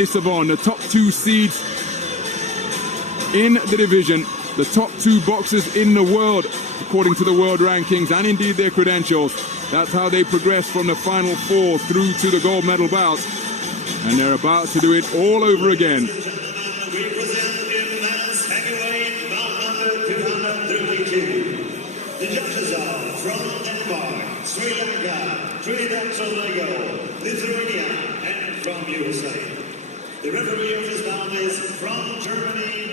SAVON, the top two seeds in the division, the top two boxers in the world, according to the world rankings and indeed their credentials. That's how they progress from the final four through to the gold medal bout. And they're about to do it all over again. We present in men's heavyweight bout number 232. The judges are from Denmark, Sri Lanka, Trinidad and Tobago, Lithuania, and from USA. The referee of this bout is from Germany,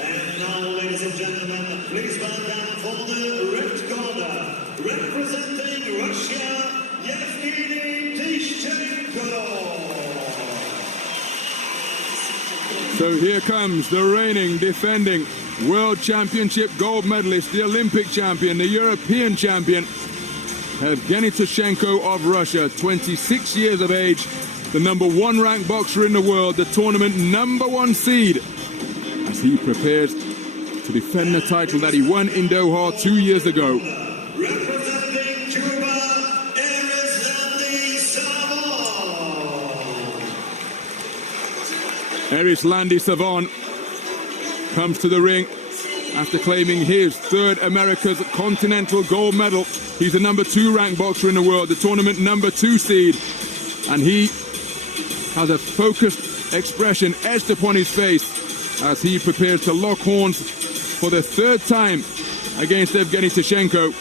and now, ladies and gentlemen, please bow down for the red corner, representing Russia, Evgeny TISHCHENKO. So here comes the reigning, defending World Championship gold medalist, the Olympic champion, the European champion, Evgeny TISHCHENKO of Russia, 26 years of age, the #1 ranked boxer in the world, the tournament #1 seed, as he prepares to defend the title that he won in Doha 2 years ago. Representing Cuba, Erislandy, SAVON. Erislandy SAVON comes to the ring after claiming his third America's Continental gold medal. He's the #2 ranked boxer in the world, the tournament #2 seed, and he has a focused expression etched upon his face as he prepares to lock horns for the third time against Evgeny TISHCHENKO.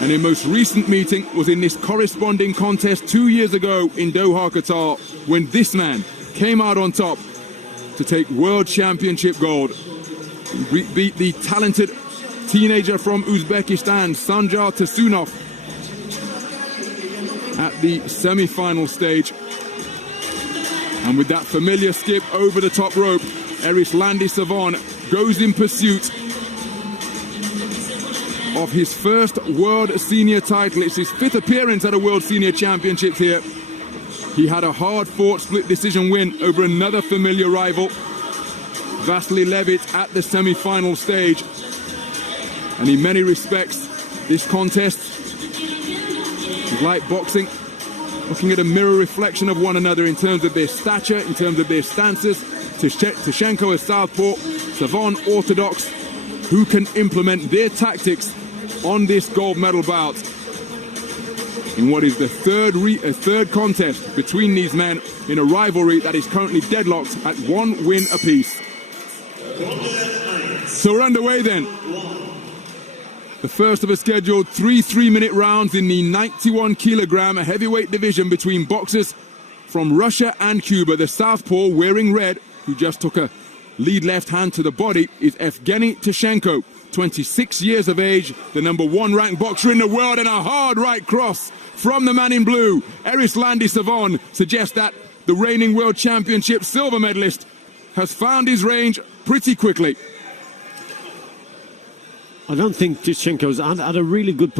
And his most recent meeting was in this corresponding contest 2 years ago in Doha, Qatar, when this man came out on top to take World Championship gold. He beat the talented teenager from Uzbekistan, Sanjar Tursunov, at the semi-final stage. And with that familiar skip over the top rope, Erislandy SAVON goes in pursuit of his first World Senior title. It's his 5th appearance at a World Senior Championships here. He had a hard-fought split decision win over another familiar rival, Vasily Levitt, at the semi-final stage. And in many respects, this contest is like boxing, looking at a mirror reflection of one another in terms of their stature, in terms of their stances. TISHCHENKO is southpaw, SAVON orthodox. Who can implement their tactics on this gold medal bout in what is the third contest between these men in a rivalry that is currently deadlocked at 1 win apiece. So we're underway then. The first of a scheduled 3 3-minute rounds in the 91-kilogram heavyweight division between boxers from Russia and Cuba. The southpaw wearing red, who just took a lead left hand to the body, is Evgeny TISHCHENKO, 26 years of age, the #1 ranked boxer in the world, and a hard right cross from the man in blue. Erislandy SAVON suggests that the reigning World Championship silver medalist has found his range pretty quickly. I don't think TISHCHENKO's had a really good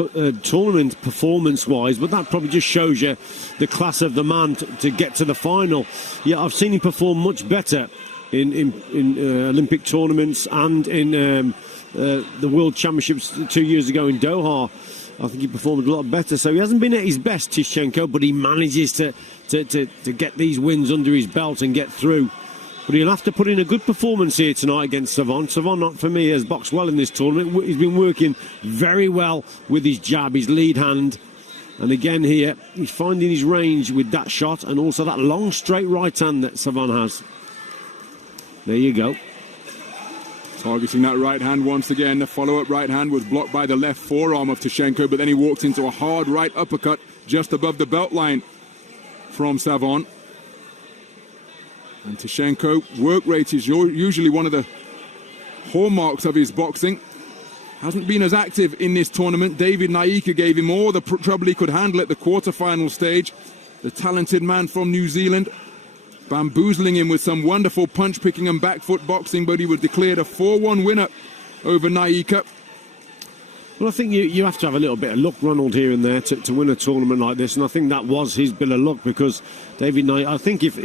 tournament performance-wise, but that probably just shows you the class of the man to get to the final. Yeah, I've seen him perform much better in Olympic tournaments and in the World Championships 2 years ago in Doha. I think he performed a lot better. So he hasn't been at his best, TISHCHENKO, but he manages to get these wins under his belt and get through. But he'll have to put in a good performance here tonight against SAVON. SAVON, for me, has boxed well in this tournament. He's been working very well with his jab, his lead hand. And again here, he's finding his range with that shot and also that long, straight right hand that SAVON has. There you go. Targeting that right hand once again. The follow-up right hand was blocked by the left forearm of TISHCHENKO, but then he walked into a hard right uppercut just above the belt line from SAVON. And TISHCHENKO, work rate is usually one of the hallmarks of his boxing. Hasn't been as active in this tournament. David Naika gave him all the trouble he could handle at the quarterfinal stage. The talented man from New Zealand, bamboozling him with some wonderful punch-picking and back-foot boxing, but he was declared a 4-1 winner over Naika. Well, I think you have to have a little bit of luck, Ronald, here and there to win a tournament like this, and I think that was his bit of luck, because David Naika, I think if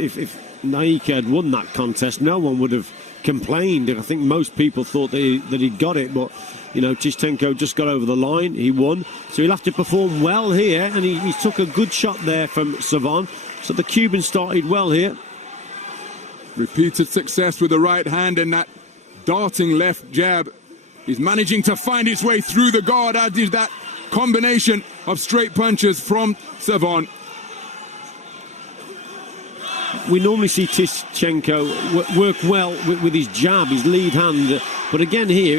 Naika had won that contest, no one would have complained. I think most people thought that he'd got it, but you know, TISHCHENKO just got over the line. He won, so he'll have to perform well here, and he took a good shot there from SAVON. So the Cuban started well here. Repeated success with the right hand and that darting left jab. He's managing to find its way through the guard, as is that combination of straight punches from SAVON. We normally see TISHCHENKO work well with his jab, his lead hand, but again here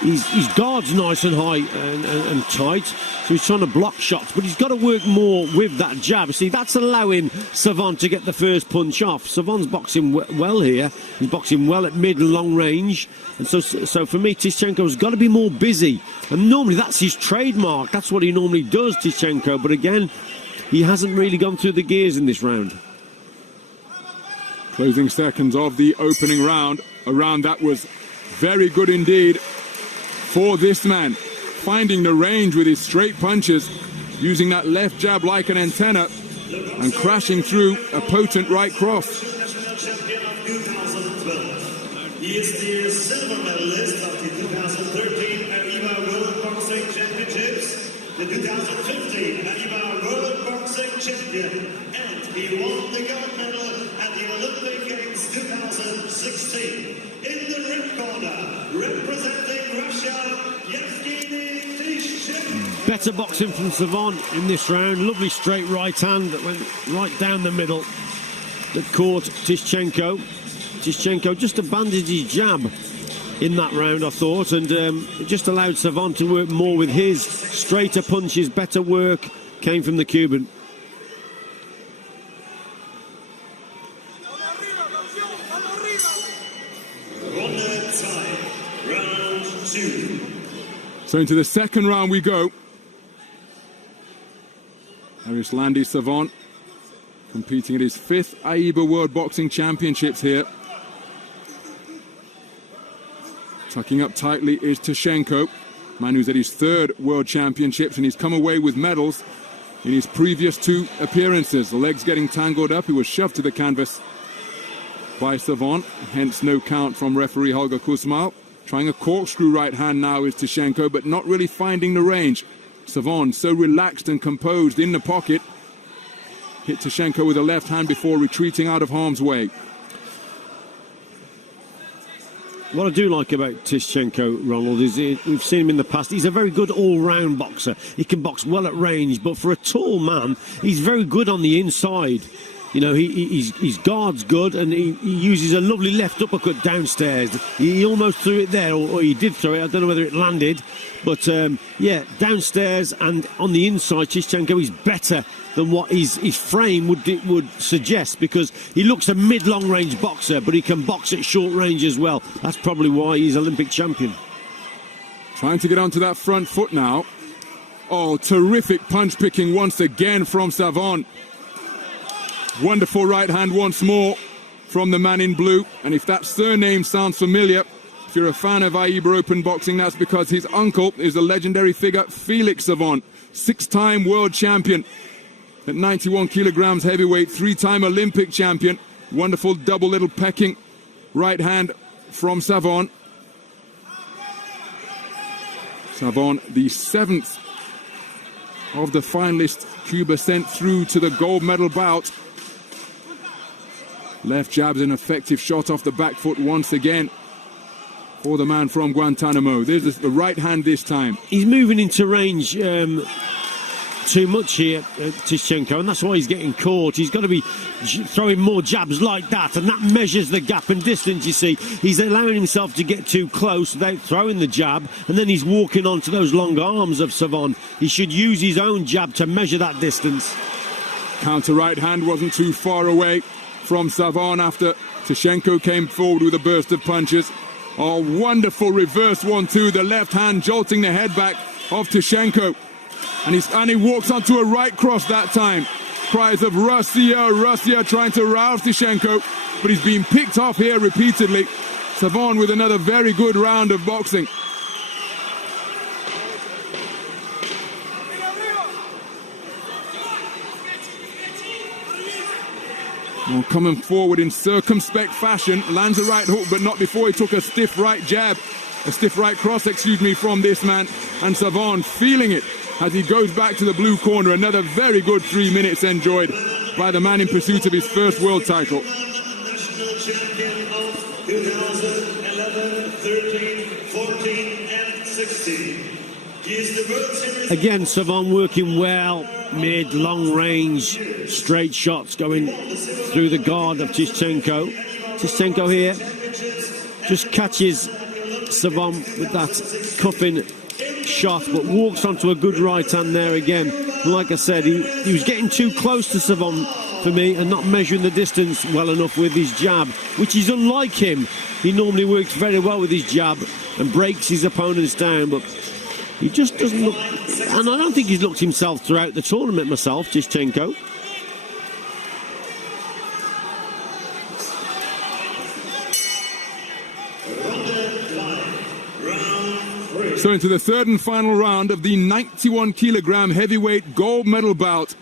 his guard's nice and high and tight, so he's trying to block shots, but he's got to work more with that jab. See, that's allowing SAVON to get the first punch off. SAVON's boxing well here. He's boxing well at mid and long range, and so for me, TISHCHENKO's got to be more busy, and normally that's his trademark. That's what he normally does, TISHCHENKO, but again, he hasn't really gone through the gears in this round. Closing seconds of the opening round. A round that was very good indeed for this man. Finding the range with his straight punches, using that left jab like an antenna, and crashing through a potent right cross. He is the silver medalist of the 2013 AIBA World Boxing Championships, the 2015 AIBA World Boxing Champion, and he won the gold medal at the Olympic Games 2016. In the red corner, representing Russia, Evgeny TISHCHENKO. Better boxing from SAVON in this round. Lovely straight right hand that went right down the middle that caught TISHCHENKO. TISHCHENKO just abandoned his jab in that round, I thought, and it just allowed SAVON to work more with his straighter punches. Better work came from the Cuban. Round 2. So into the second round we go. Erislandy SAVON competing at his 5th AIBA World Boxing Championships here. Tucking up tightly is TISHCHENKO, man who's at his 3rd World Championships, and he's come away with medals in his previous 2 appearances. The legs getting tangled up. He was shoved to the canvas by SAVON, hence no count from referee Holger Kusmal. Trying a corkscrew right hand now is TISHCHENKO, but not really finding the range. SAVON so relaxed and composed in the pocket. Hit TISHCHENKO with a left hand before retreating out of harm's way. What I do like about TISHCHENKO, Ronald, is we've seen him in the past. He's a very good all-round boxer. He can box well at range, but for a tall man, he's very good on the inside. You know, his guard's good, and he uses a lovely left uppercut downstairs. He almost threw it there, or he did throw it. I don't know whether it landed. But, yeah, downstairs and on the inside, TISHCHENKO is better than what his frame would suggest, because he looks a mid-long range boxer, but he can box at short range as well. That's probably why he's Olympic champion. Trying to get onto that front foot now. Oh, terrific punch picking once again from SAVON. Wonderful right hand once more from the man in blue. And if that surname sounds familiar, if you're a fan of AIBA Open Boxing, that's because his uncle is the legendary figure Felix SAVON, 6-time world champion at 91 kilograms heavyweight, 3-time Olympic champion. Wonderful double little pecking right hand from SAVON. SAVON, the 7th of the finalists Cuba sent through to the gold medal bout. Left jab's an effective shot off the back foot once again for the man from Guantanamo. There's the right hand this time. He's moving into range too much here, TISHCHENKO, and that's why he's getting caught. He's got to be throwing more jabs like that, and that measures the gap and distance, you see. He's allowing himself to get too close without throwing the jab, and then he's walking onto those long arms of SAVON. He should use his own jab to measure that distance. Counter right hand wasn't too far away from SAVON after TISHCHENKO came forward with a burst of punches. Oh, wonderful reverse 1-2. The left hand jolting the head back of TISHCHENKO. And he walks onto a right cross that time. Cries of Russia, Russia, trying to rouse TISHCHENKO, but he's been picked off here repeatedly. SAVON with another very good round of boxing. Well, coming forward in circumspect fashion, lands a right hook, but not before he took a stiff right jab, a stiff right cross, excuse me, from this man. And SAVON feeling it as he goes back to the blue corner. Another very good 3 minutes enjoyed by the man in pursuit of his first world title. National champion of 2011, 13, 14, and 16. He is the World Series. Again, SAVON working well, mid, long range, straight shots going through the guard of TISHCHENKO. TISHCHENKO here just catches SAVON with that cuffing shot, but walks onto a good right hand there again. And like I said, he was getting too close to SAVON for me and not measuring the distance well enough with his jab, which is unlike him. He normally works very well with his jab and breaks his opponents down, but he just doesn't look, and I don't think he's looked himself throughout the tournament myself, TISHCHENKO. So into the third and final round of the 91 kilogram heavyweight gold medal bout.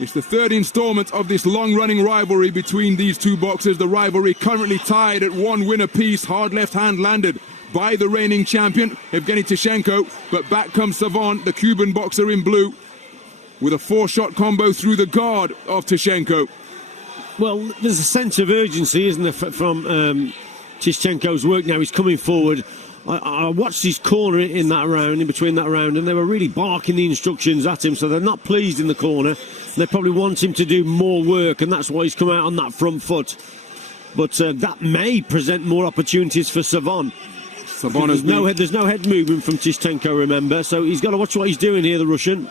It's the third installment of this long-running rivalry between these two boxers. The rivalry currently tied at one win apiece. Hard left hand landed by the reigning champion, Evgeny TISHCHENKO. But back comes SAVON, the Cuban boxer in blue, with a four-shot combo through the guard of TISHCHENKO. Well, there's a sense of urgency, isn't there, from TISHCHENKO's work now. He's coming forward. I watched his corner in that round, in between that round, and they were really barking the instructions at him, so they're not pleased in the corner. They probably want him to do more work, and that's why he's come out on that front foot. But that may present more opportunities for SAVON. There's no head movement from TISHCHENKO, remember, so he's got to watch what he's doing here, the Russian.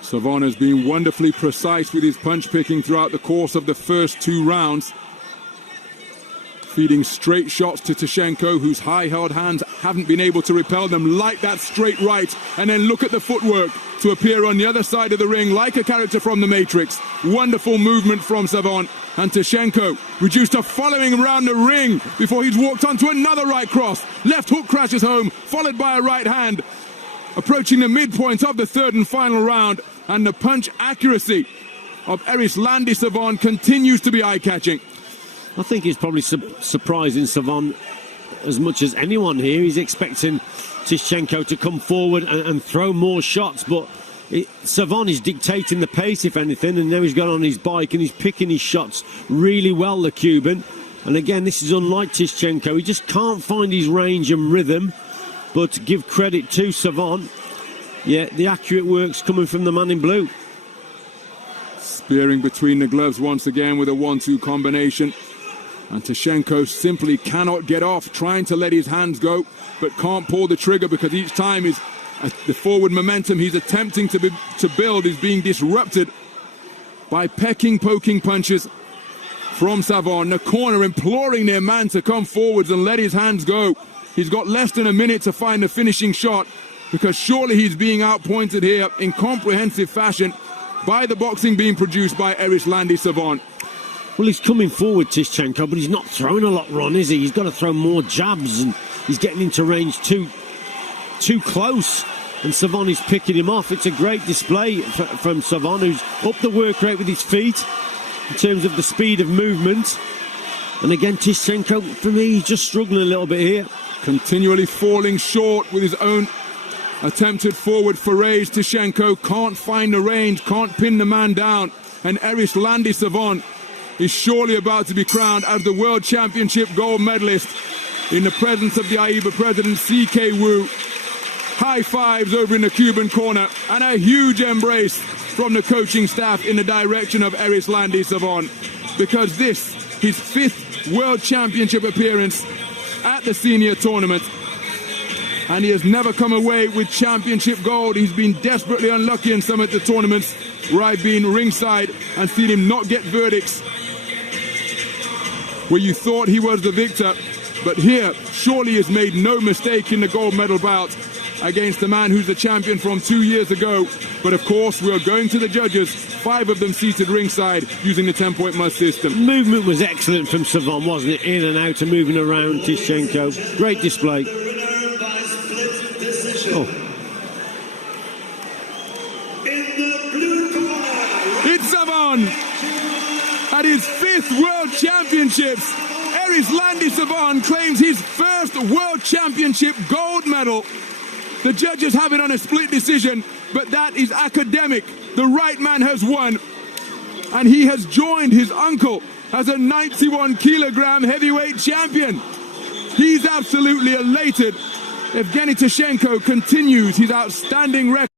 SAVON has been wonderfully precise with his punch picking throughout the course of the first two rounds, feeding straight shots to TISHCHENKO, whose high-held hands haven't been able to repel them, like that straight right. And then look at the footwork to appear on the other side of the ring like a character from the Matrix. Wonderful movement from SAVON. And TISHCHENKO reduced to following around the ring before he's walked onto another right cross. Left hook crashes home, followed by a right hand. Approaching the midpoint of the third and final round, and the punch accuracy of Erislandy SAVON continues to be eye-catching. I think he's probably surprising SAVON as much as anyone here. He's expecting TISHCHENKO to come forward and throw more shots, but SAVON is dictating the pace, if anything, and now he's gone on his bike and he's picking his shots really well, the Cuban. And again, this is unlike TISHCHENKO. He just can't find his range and rhythm, but give credit to SAVON. Yeah, the accurate work's coming from the man in blue. Spearing between the gloves once again with a 1-2 combination. And TISHCHENKO simply cannot get off, trying to let his hands go, but can't pull the trigger because each time the forward momentum he's attempting to build is being disrupted by pecking, poking punches from SAVON. The corner imploring their man to come forwards and let his hands go. He's got less than a minute to find the finishing shot, because surely he's being outpointed here in comprehensive fashion by the boxing being produced by Erislandy SAVON. Well, he's coming forward, TISHCHENKO, but he's not throwing a lot, Ron, is he? He's got to throw more jabs, and he's getting into range too close, and SAVON is picking him off. It's a great display from SAVON, who's up the work rate with his feet in terms of the speed of movement. And again, TISHCHENKO, for me, he's just struggling a little bit here. Continually falling short with his own attempted forward forays. TISHCHENKO can't find the range, can't pin the man down, and Erislandy SAVON is surely about to be crowned as the World Championship gold medalist in the presence of the AIBA president, CK Wu. High fives over in the Cuban corner, and a huge embrace from the coaching staff in the direction of Erislandy SAVON, because this, his fifth World Championship appearance at the senior tournament, and he has never come away with championship gold. He's been desperately unlucky in some of the tournaments where I've been ringside and seen him not get verdicts where you thought he was the victor. But here, surely has made no mistake in the gold medal bout against the man who's the champion from 2 years ago. But of course, we're going to the judges, 5 of them seated ringside using the 10-point must system. Movement was excellent from SAVON, wasn't it? In and out and moving around TISHCHENKO. Great display. It's SAVON! SAVON at his 5th World Championships. Erislandy SAVON claims his first World Championship gold medal. The judges have it on a split decision, but that is academic. The right man has won, and he has joined his uncle as a 91-kilogram heavyweight champion. He's absolutely elated. Evgeny TISHCHENKO continues his outstanding record.